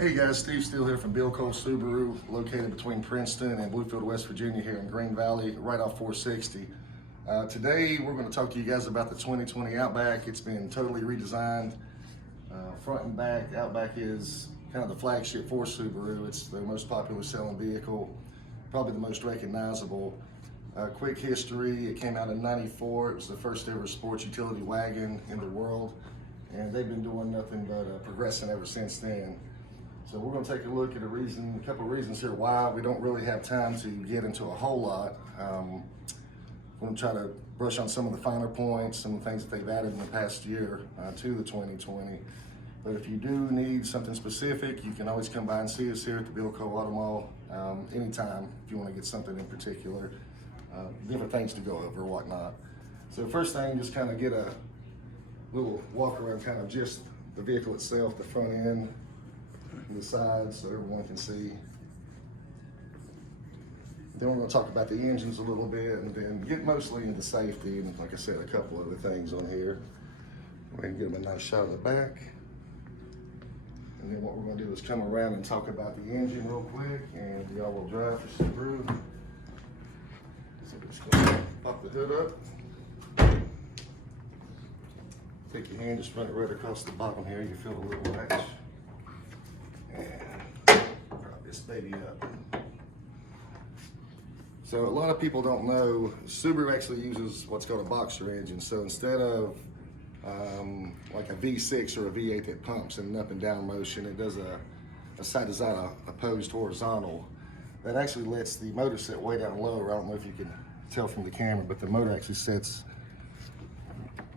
Hey guys, Steve Steele here from Cole Subaru, located between Princeton and Bluefield, West Virginia here in Green Valley, right off 460. Today we're going to talk to you guys about the 2020 Outback. It's been totally redesigned. Front and back, Outback is kind of the flagship for Subaru. It's their most popular selling vehicle, probably the most recognizable. Quick history, it came out in '94. It was the first ever sports utility wagon in the world, and they've been doing nothing but progressing ever since then. So we're going to take a look at a couple of reasons here why. We don't really have time to get into a whole lot. We're going to try to brush on some of the finer points, some of the things that they've added in the past year to the 2020. But if you do need something specific, you can always come by and see us here at the Cole Auto Mall anytime if you want to get something in particular. Different things to go over, whatnot. So first thing, just kind of get a little walk around, kind of just the vehicle itself, the front end, the sides, so everyone can see. Then we're going to talk about the engines a little bit, and then get mostly into safety, and like I said, a couple other things on here. We're going to give them a nice shot of the back. And then what we're going to do is come around and talk about the engine real quick, and the all-wheel drive for Subaru. So we're just going to pop the hood up. Take your hand, just run it right across the bottom here. You feel the little latch. And prop this baby up. So a lot of people don't know, Subaru actually uses what's called a boxer engine. So instead of like a V6 or a V8 that pumps in an up and down motion, it does a side to side opposed horizontal. That actually lets the motor set way down lower. I don't know if you can tell from the camera, but the motor actually sets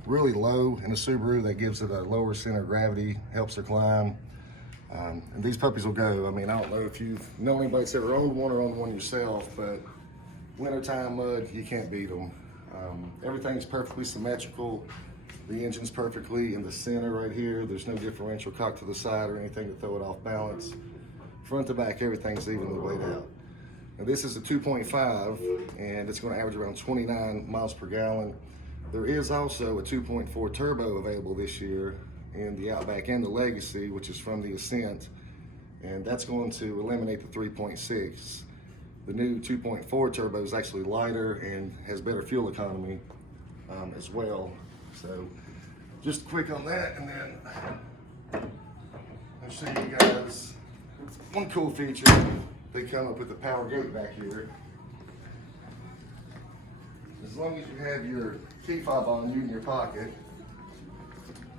really low in a Subaru. That gives it a lower center of gravity, helps her climb. And these puppies will go. I mean, I don't know if you know anybody that's ever owned one or owned one yourself, but wintertime mud, you can't beat them. Everything's perfectly symmetrical. The engine's perfectly in the center right here. There's no differential cock to the side or anything to throw it off balance. Front to back, everything's evenly weighed out. Now this is a 2.5, and it's going to average around 29 miles per gallon. There is also a 2.4 turbo available this year in the Outback and the Legacy, which is from the Ascent, and that's going to eliminate the 3.6. The new 2.4 turbo is actually lighter and has better fuel economy as well. So just quick on that, and then I'll show you guys one cool feature. They come up with the power gate back here. As long as you have your key fob on you in your pocket,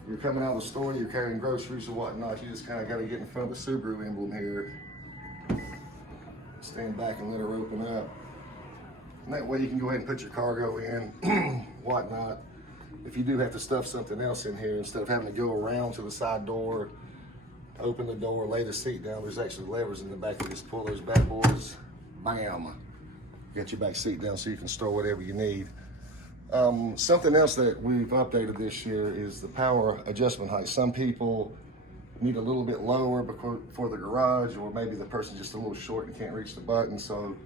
you're coming out of the store, you're carrying groceries or whatnot, you just kind of got to get in front of the Subaru emblem here, stand back and let her open up. And that way you can go ahead and put your cargo in, whatnot. If you do have to stuff something else in here, instead of having to go around to the side door, open the door, lay the seat down, there's actually levers in the back. You just pull those bad boys, bam, get your back seat down so you can store whatever you need. Something else that we've updated this year is the power adjustment height. Some people need a little bit lower for the garage, or maybe the person's just a little short and can't reach the button. So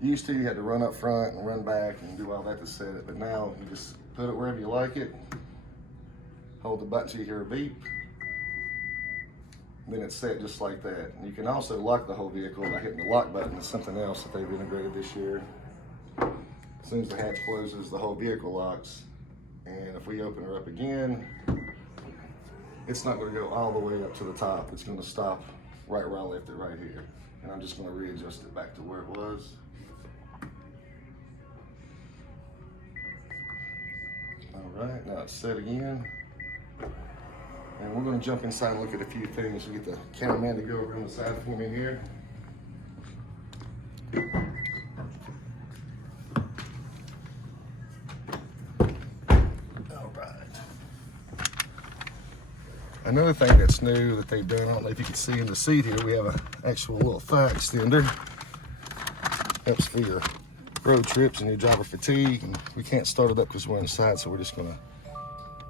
used to, you had to run up front and run back and do all that to set it, but now you just put it wherever you like it, hold the button till you hear a beep, and then it's set just like that. And you can also lock the whole vehicle by hitting the lock button. It's something else that they've integrated this year. As soon as the hatch closes, the whole vehicle locks. And if we open her up again, it's not going to go all the way up to the top. It's going to stop right where I left it, right here. And I'm just going to readjust it back to where it was. All right, now it's set again. And we're going to jump inside and look at a few things. We get the cameraman to go over on the side for me here. Another thing that's new that they've done, I don't know if you can see in the seat here, we have an actual little thigh extender. Helps for your road trips and your driver fatigue. And we can't start it up because we're inside, so we're just gonna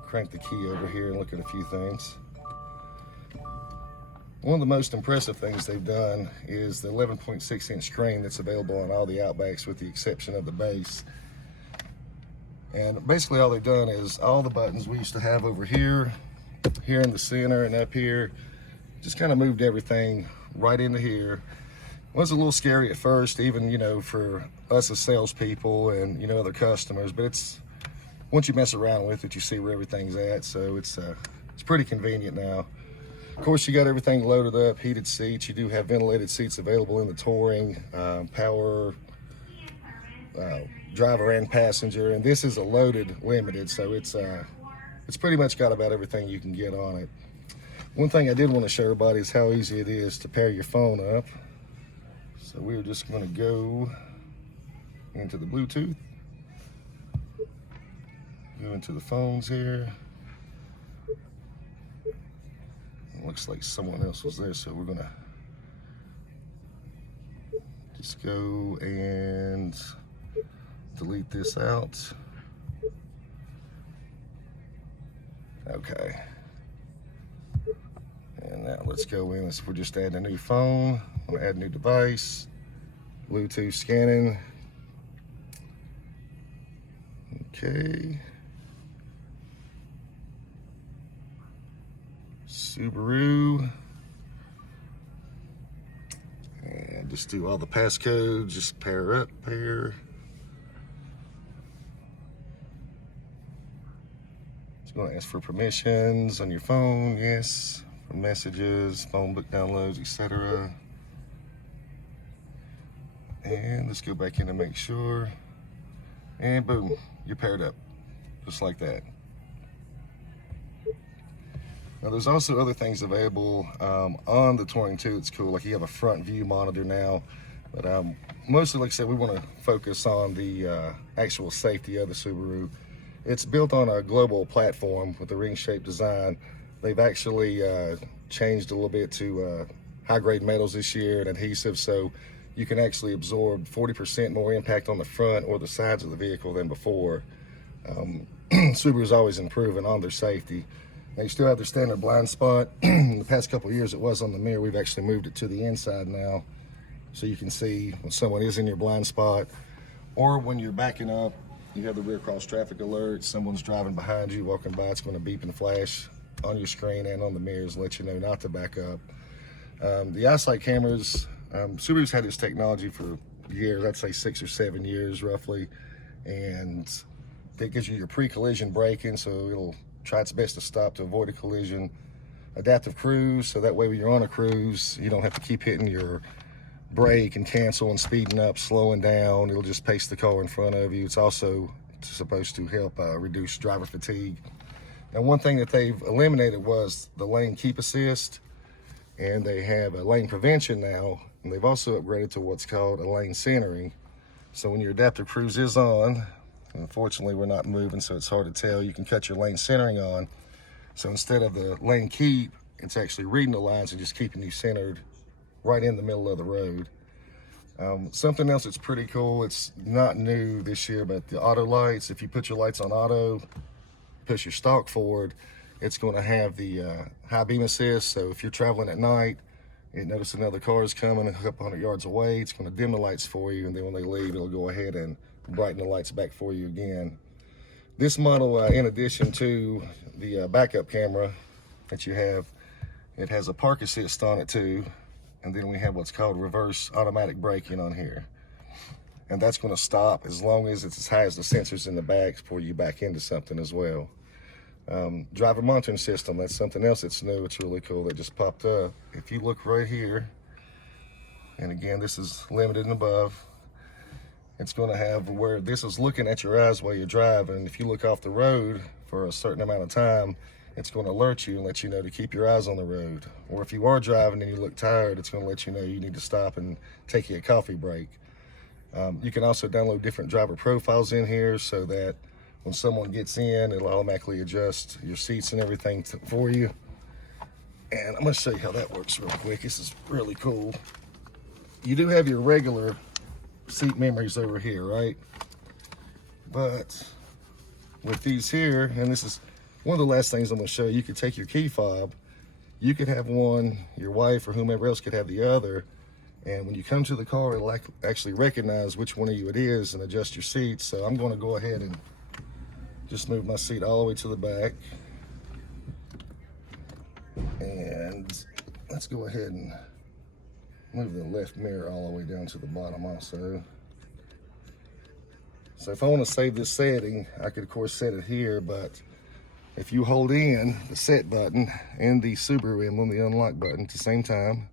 crank the key over here and look at a few things. One of the most impressive things they've done is the 11.6-inch screen that's available on all the Outbacks with the exception of the base. And basically all they've done is all the buttons we used to have over here in the center and up here just kind of moved everything right into here. Was a little scary at first, even, you know, for us as salespeople and, you know, other customers, but it's, once you mess around with it, you see where everything's at. So it's pretty convenient now. Of course, you got everything loaded up, heated seats. You do have ventilated seats available in the Touring, power, driver and passenger. And this is a loaded limited, so it's pretty much got about everything you can get on it. One thing I did want to show everybody is how easy it is to pair your phone up. So we're just going to go into the Bluetooth, go into the phones here. It looks like someone else was there, so we're going to just go and delete this out. Okay. And now let's go in. We're just adding a new phone. I'm gonna add a new device. Bluetooth scanning. Okay. Subaru. And just do all the passcodes. Just pair up, pair. It's gonna ask for permissions on your phone. Yes. For messages, phone book downloads, etc. And let's go back in and make sure. And boom, you're paired up, just like that. Now there's also other things available on the Touring too. It's cool, like you have a front view monitor now. But mostly, like I said, we want to focus on the actual safety of the Subaru. It's built on a global platform with a ring-shaped design. They've actually changed a little bit to high-grade metals this year and adhesive, so you can actually absorb 40% more impact on the front or the sides of the vehicle than before. Subaru's always improving on their safety. Now, you still have their standard blind spot. In the past couple of years, it was on the mirror. We've actually moved it to the inside now, so you can see when someone is in your blind spot, or when you're backing up, you have the rear cross traffic alert. Someone's driving behind you, walking by, it's going to beep and flash on your screen and on the mirrors, let you know not to back up. The eyesight cameras, Subaru's had this technology for years, I'd say 6 or 7 years roughly, and it gives you your pre-collision braking, so it'll try its best to stop to avoid a collision. Adaptive cruise, so that way when you're on a cruise, you don't have to keep hitting your brake and cancel and speeding up, slowing down. It'll just pace the car in front of you. It's also supposed to help reduce driver fatigue. Now, one thing that they've eliminated was the lane keep assist, and they have a lane prevention now, and they've also upgraded to what's called a lane centering. So when your adaptive cruise is on, unfortunately we're not moving, so it's hard to tell, you can cut your lane centering on. So instead of the lane keep, it's actually reading the lines and just keeping you centered right in the middle of the road. Something else that's pretty cool, it's not new this year, but the auto lights, if you put your lights on auto, push your stalk forward, it's going to have the high beam assist. So if you're traveling at night and notice another car is coming a couple hundred yards away, it's going to dim the lights for you, and then when they leave, it'll go ahead and brighten the lights back for you again. This model, in addition to the backup camera that you have, it has a park assist on it too, and then we have what's called reverse automatic braking on here. And that's going to stop as long as it's as high as the sensors in the back before you back into something as well. Driver monitoring system, that's something else that's new. It's really cool that just popped up. If you look right here, and again, this is limited and above, it's going to have where this is looking at your eyes while you're driving. If you look off the road for a certain amount of time, it's going to alert you and let you know to keep your eyes on the road. Or if you are driving and you look tired, it's going to let you know you need to stop and take you a coffee break. You can also download different driver profiles in here so that when someone gets in, it'll automatically adjust your seats and everything for you. And I'm going to show you how that works real quick. This is really cool. You do have your regular seat memories over here, right? But with these here, and this is one of the last things I'm going to show you, you could take your key fob, you could have one, your wife or whomever else could have the other, and when you come to the car, it'll actually recognize which one of you it is and adjust your seats. So I'm going to go ahead and just move my seat all the way to the back. And let's go ahead and move the left mirror all the way down to the bottom also. So if I want to save this setting, I could of course set it here, but if you hold in the set button and the Subaru emblem, the unlock button at the same time,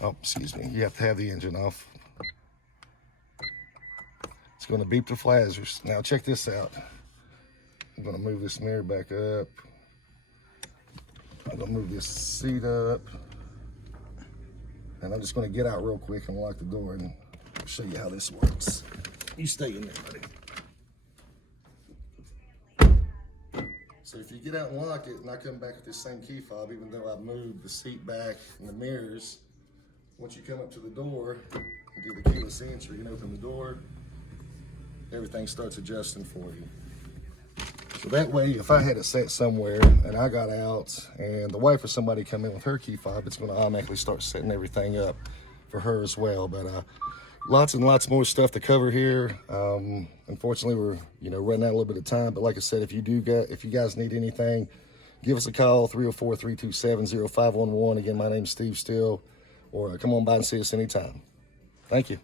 oh, excuse me, you have to have the engine off. It's going to beep the flashers. Now check this out. I'm going to move this mirror back up. I'm going to move this seat up. And I'm just going to get out real quick and lock the door and show you how this works. You stay in there, buddy. So if you get out and lock it, and I come back with this same key fob, even though I moved the seat back and the mirrors, once you come up to the door and do the keyless entry and open the door, everything starts adjusting for you. So that way, if I had it set somewhere and I got out and the wife or somebody come in with her key fob, it's going to automatically start setting everything up for her as well. But lots and lots more stuff to cover here. Unfortunately, we're running out a little bit of time. But like I said, if you guys need anything, give us a call, 304-327-0511. Again, my name's Steve Still, or come on by and see us anytime. Thank you.